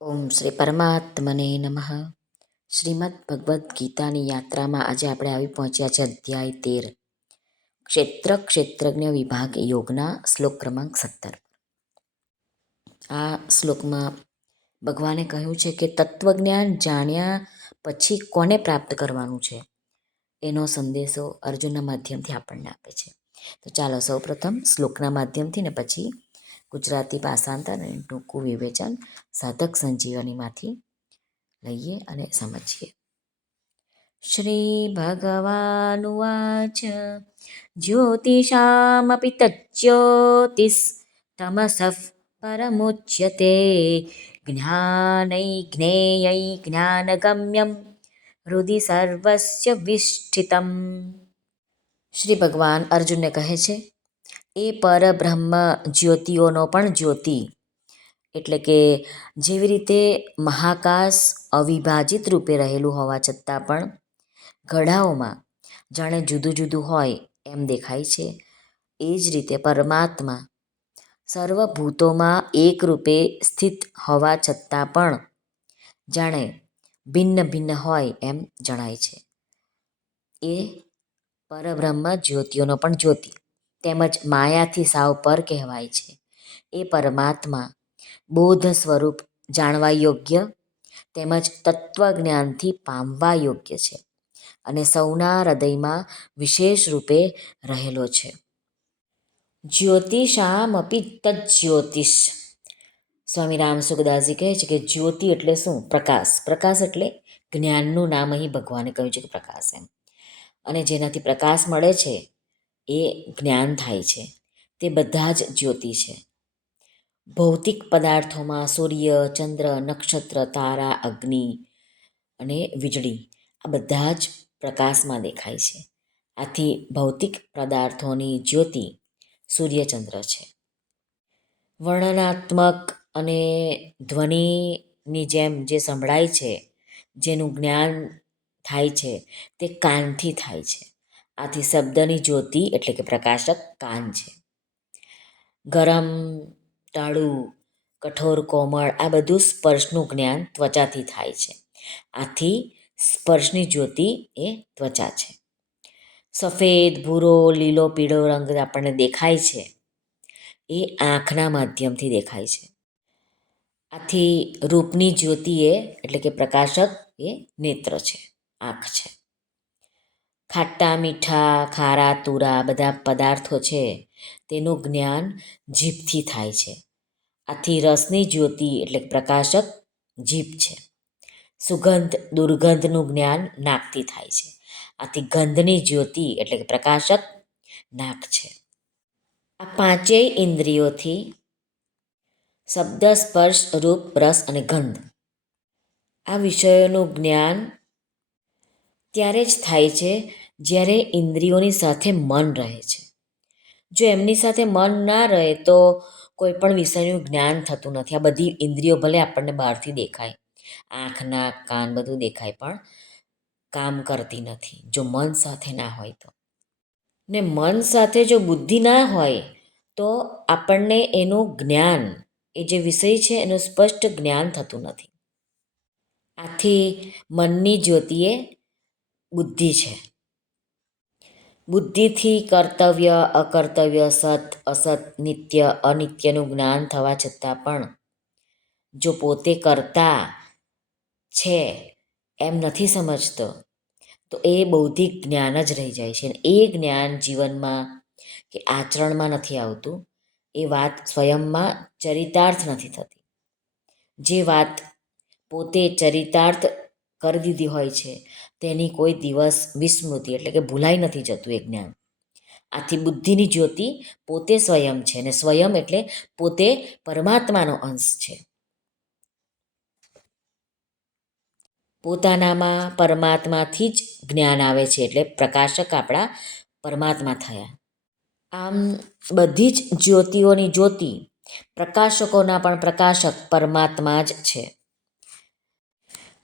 ઓમ શ્રી પરમાત્મને નમઃ. શ્રીમદ ભગવદ્ ગીતાની યાત્રામાં આજે આપણે આવી પહોંચ્યા છે અધ્યાય 13, ક્ષેત્રજ્ઞ વિભાગ યોગના શ્લોક ક્રમાંક 17. આ શ્લોકમાં ભગવાને કહ્યું છે કે તત્વજ્ઞાન જાણ્યા પછી કોને પ્રાપ્ત કરવાનું છે એનો સંદેશો અર્જુનના માધ્યમથી આપણને આપે છે. તો ચાલો સૌપ્રથમ શ્લોકના માધ્યમથી ને પછી ગુજરાતી ભાષાંતર અને ટૂંકું વિવેચન સાધક સંજીવનીમાંથી લઈએ અને સમજીએ. શ્રી ભગવાનુવાચ જ્યોતિષામપી તજ્જ્યોતિસ્તમસઃ પરમુચ્યતે જ્ઞાનૈર્જ્ઞેયૈર્જ્ઞાનગમ્યં હૃદિ સર્વસ્ય વિષ્ઠિતમ. શ્રી ભગવાન અર્જુનને કહે છે એ પરબ્રહ્મ જ્યોતિઓનો પણ જ્યોતિ, એટલે કે જેવી રીતે મહાકાશ અવિભાજિત રૂપે રહેલું હોવા છતાં પણ ઘડાઓમાં જાણે જુદું જુદું હોય એમ દેખાય છે, એ જ રીતે પરમાત્મા સર્વભૂતોમાં એક રૂપે સ્થિત હોવા છતાં પણ જાણે ભિન્ન ભિન્ન હોય એમ જણાય છે. એ પરબ્રહ્મ જ્યોતિઓનો પણ જ્યોતિ તેમજ માયાથી સાવ પર કહેવાય છે. એ પરમાત્મા બોધ સ્વરૂપ જાણવા યોગ્ય તેમજ તત્વજ્ઞાનથી પામવા યોગ્ય છે અને સૌના હૃદયમાં વિશેષ રૂપે રહેલો છે. જ્યોતિષામપી તજ્જ્યોતિષ. સ્વામી રામ સુખદાસજી કહે છે કે જ્યોતિ એટલે શું? પ્રકાશ. પ્રકાશ એટલે જ્ઞાનનું નામ અહીં ભગવાને કહ્યું છે કે પ્રકાશ એમ. અને જેનાથી પ્રકાશ મળે છે એ જ્ઞાન થાય છે. તે બધા જ જ્યોતિ છે. ભૌતિક પદાર્થોમાં સૂર્ય, ચંદ્ર, નક્ષત્ર, તારા, અગ્નિ અને વીજળી આ બધા જ પ્રકાશમાં દેખાય છે. આથી ભૌતિક પદાર્થોની જ્યોતિ સૂર્યચંદ્ર છે. વર્ણનાત્મક અને ધ્વનિની જેમ જે સંભળાય છે, જેનું જ્ઞાન થાય છે તે કાનથી થાય છે. આથી શબ્દની જ્યોતિ એટલે કે પ્રકાશક કાન છે. ગરમ, ટાળું, કઠોર, કોમળ આ બધું સ્પર્શનું જ્ઞાન ત્વચાથી થાય છે. આથી સ્પર્શની જ્યોતિ એ ત્વચા છે. સફેદ, ભૂરો, લીલો, પીળો રંગ આપણને દેખાય છે એ આંખના માધ્યમથી દેખાય છે. આથી રૂપની જ્યોતિ એટલે કે પ્રકાશક એ નેત્ર છે, આંખ છે. ખાટા, મીઠા, ખારા, તુરા બધા પદાર્થો છે તેનું જ્ઞાન જીભથી થાય છે. આથી રસની જ્યોતિ એટલે પ્રકાશક જીભ છે. સુગંધ, દુર્ગંધનું જ્ઞાન નાકથી થાય છે. આથી ગંધની જ્યોતિ એટલે કે પ્રકાશક નાક છે. આ પાંચેય ઇન્દ્રિયોથી શબ્દ, સ્પર્શ, રૂપ, રસ અને ગંધ આ વિષયોનું જ્ઞાન ત્યારે જ થાય છે જ્યારે ઇન્દ્રિયોની સાથે મન રહે છે. જો એમની સાથે મન ના રહે તો કોઈ પણ વિષયનું જ્ઞાન થતું નથી. આ બધી ઇન્દ્રિયો ભલે આપણને બહારથી દેખાય, આંખ, નાક, કાન બધું દેખાય પણ કામ કરતી નથી જો મન સાથે ના હોય તો. ને મન સાથે જો બુદ્ધિ ના હોય તો આપણને એનું જ્ઞાન, એ જે વિષય છે એનું સ્પષ્ટ જ્ઞાન થતું નથી. આથી મનની જ્યોતિ એ બુદ્ધિ છે. બુદ્ધિથી કર્તવ્ય, અકર્તવ્ય, સત, અસત, નિત્ય, અનિત્યનું જ્ઞાન થવા છતાં પણ જો પોતે કરતા છે એમ નથી સમજતો તો એ બૌદ્ધિક જ્ઞાન જ રહી જાય છે. એ જ્ઞાન જીવનમાં કે આચરણમાં નથી આવતું. એ વાત સ્વયંમાં ચરિતાર્થ નથી થતી. જે વાત પોતે ચરિતાર્થ કરી દીધી હોય છે તેની કોઈ દિવસ વિસ્મૃતિ એટલે કે ભૂલાઈ નથી જતું એ જ્ઞાન. આથી બુદ્ધિની જ્યોતિ પોતે સ્વયં છે અને સ્વયં એટલે પોતે પરમાત્માનો અંશ છે. પોતાનામાં પરમાત્માથી જ જ્ઞાન આવે છે એટલે પ્રકાશક આપણા પરમાત્મા થયા. આમ બધી જ જ્યોતિઓની જ્યોતિ, પ્રકાશકોના પણ પ્રકાશક પરમાત્મા જ છે.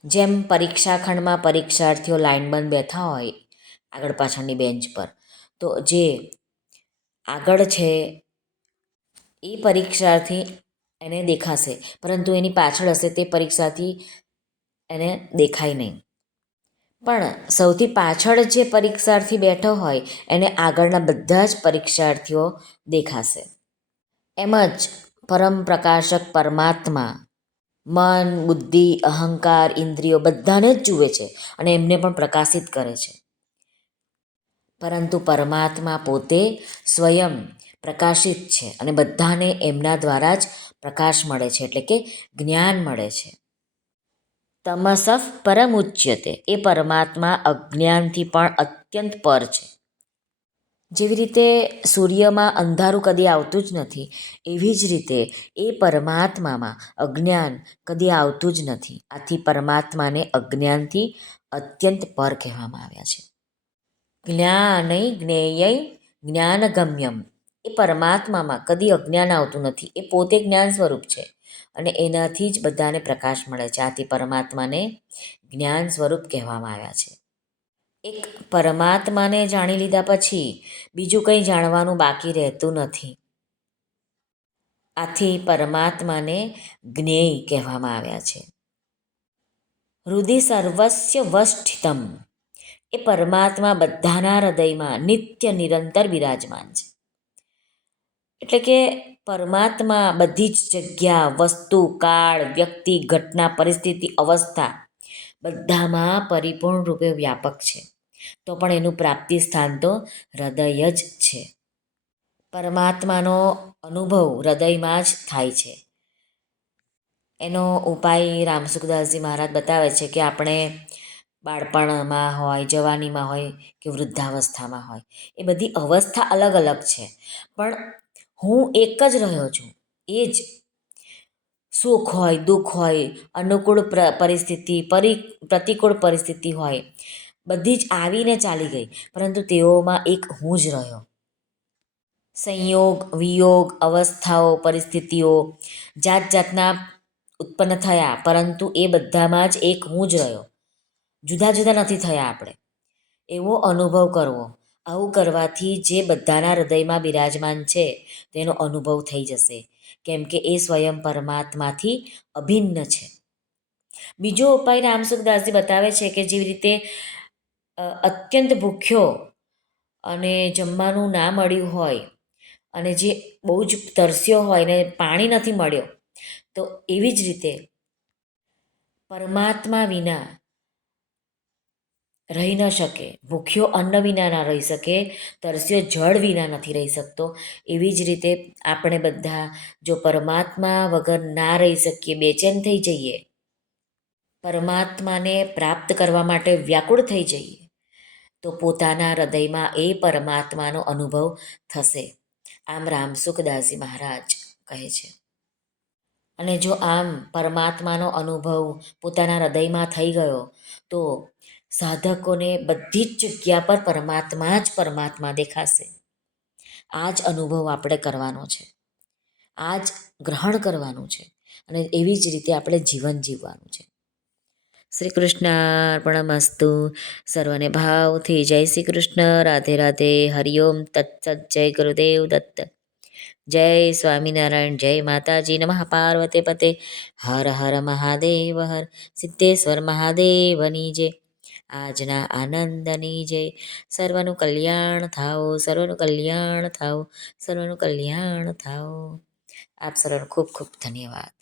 જેમ પરીક્ષા ખંડમાં પરીક્ષાર્થીઓ લાઇનબંધ બેઠા હોય આગળ પાછળની બેન્ચ પર, તો જે આગળ છે એ પરીક્ષાર્થી એને દેખાશે, પરંતુ એની પાછળ હશે તે પરીક્ષાથી એને દેખાય નહીં. પણ સૌથી પાછળ જે પરીક્ષાર્થી બેઠો હોય એને આગળના બધા જ પરીક્ષાર્થીઓ દેખાશે. એમ જ પરમ પ્રકાશક પરમાત્મા મન, બુદ્ધિ, અહંકાર, ઇન્દ્રિયો બધાને જ જુએ છે અને એમને પણ પ્રકાશિત કરે છે. પરંતુ પરમાત્મા પોતે સ્વયં પ્રકાશિત છે અને બધાને એમના દ્વારા જ પ્રકાશ મળે છે, એટલે કે જ્ઞાન મળે છે. તમસઃ પરમુચ્યતે, એ પરમાત્મા અજ્ઞાનથી પણ અત્યંત પર છે. જેવી રીતે સૂર્યમાં અંધારું કદી આવતું જ નથી, એવી જ રીતે એ પરમાત્મામાં અજ્ઞાન કદી આવતું જ નથી. આથી પરમાત્માને અજ્ઞાનથી અત્યંત પર કહેવામાં આવ્યા છે. જ્ઞાનૈ જ્ઞેયૈ જ્ઞાનગમ્યમ, એ પરમાત્મામાં કદી અજ્ઞાન આવતું નથી. એ પોતે જ્ઞાન સ્વરૂપ છે અને એનાથી જ બધાને પ્રકાશ મળે છે. આથી પરમાત્માને જ્ઞાન સ્વરૂપ કહેવામાં આવ્યા છે. એક પરમાત્માને જાણી લીધા પછી બીજું કંઈ જાણવાનું બાકી રહેતું નથી. આથી પરમાત્માને જ્ઞેય કહેવામાં આવ્યા છે. હૃદિ સર્વસ્ય વષ્ઠિતમ, એ પરમાત્મા બધાના હૃદયમાં નિત્ય નિરંતર બિરાજમાન છે. એટલે કે પરમાત્મા બધી જ જગ્યા, વસ્તુ, કાળ, વ્યક્તિ, ઘટના, પરિસ્થિતિ, અવસ્થા બધામાં પરિપૂર્ણ રૂપે વ્યાપક છે. તો પણ એનું પ્રાપ્તિ સ્થાન તો હૃદય જ છે. પરમાત્માનો અનુભવ હૃદયમાં જ થાય છે. એનો ઉપાય રામસુખદાસજી મહારાજ બતાવે છે કે આપણે બાળપણમાં હોય, જવાનીમાં હોય કે વૃદ્ધાવસ્થામાં હોય, એ બધી અવસ્થા અલગ અલગ છે, પણ હું એક જ રહ્યો છું. એ જ સુખ હોય, દુઃખ હોય, અનુકૂળ પરિસ્થિતિ, પ્રતિકૂળ પરિસ્થિતિ હોય, બધી જ આવીને ચાલી ગઈ, પરંતુ તેઓમાં એક હું જ રહ્યો. સંયોગ, વિયોગ, અવસ્થાઓ, પરિસ્થિતિઓ જાત જાતના ઉત્પન્ન થયા, પરંતુ એ બધામાં જ એક હું જ રહ્યો. જુદા જુદા નથી થયા આપણે. એવો અનુભવ કરવો. આવું કરવાથી જે બધાના હૃદયમાં બિરાજમાન છે તેનો અનુભવ થઈ જશે, કેમ કે એ સ્વયં પરમાત્માથી અભિન્ન છે. બીજો ઉપાય રામસુખદાસજી બતાવે છે કે જેવી રીતે અત્યંત ભૂખ્યો અને જમવાનું ના મળ્યું હોય અને જે બહુ જ તરસ્યો હોય ને પાણી નથી મળ્યો, તો એવી જ રીતે પરમાત્મા વિના રહી ન શકે. ભૂખ્યો અન્ન વિના ના રહી શકે, તરસ્યો જળ વિના નથી રહી શકતો. એવી જ રીતે આપણે બધા જો પરમાત્મા વગર ના રહી શકીએ, બેચેન થઈ જઈએ, પરમાત્માને પ્રાપ્ત કરવા માટે વ્યાકુળ થઈ જઈએ, તો પોતાના હૃદયમાં એ પરમાત્માનો અનુભવ થશે. આમ રામસુખદાસજી મહારાજ કહે છે. અને જો આમ પરમાત્માનો અનુભવ પોતાના હૃદયમાં થઈ ગયો તો સાધકોને બધી જ જગ્યા પર પરમાત્મા દેખાશે. આ જ અનુભવ આપણે કરવાનો છે, આ જ ગ્રહણ કરવાનું છે અને એવી જ રીતે આપણે જીવન જીવવાનું છે. શ્રી કૃષ્ણાર્પણમસ્તુ. સર્વને ભાવથી જય શ્રી કૃષ્ણ. રાધે રાધે. હરિઓમ તત્સત. જય ગુરુદેવ દત્ત. જય સ્વામિનારાયણ. જય માતાજી. નમઃ પાર્વતે પતે. હર હર મહાદેવ હર. સિદ્ધેશ્વર મહાદેવની જય. આજના આનંદની જય. સર્વનું કલ્યાણ થાઓ, સર્વનું કલ્યાણ થાઓ, સર્વનું કલ્યાણ થાઓ. આપ સર્વનો ખૂબ ખૂબ ધન્યવાદ.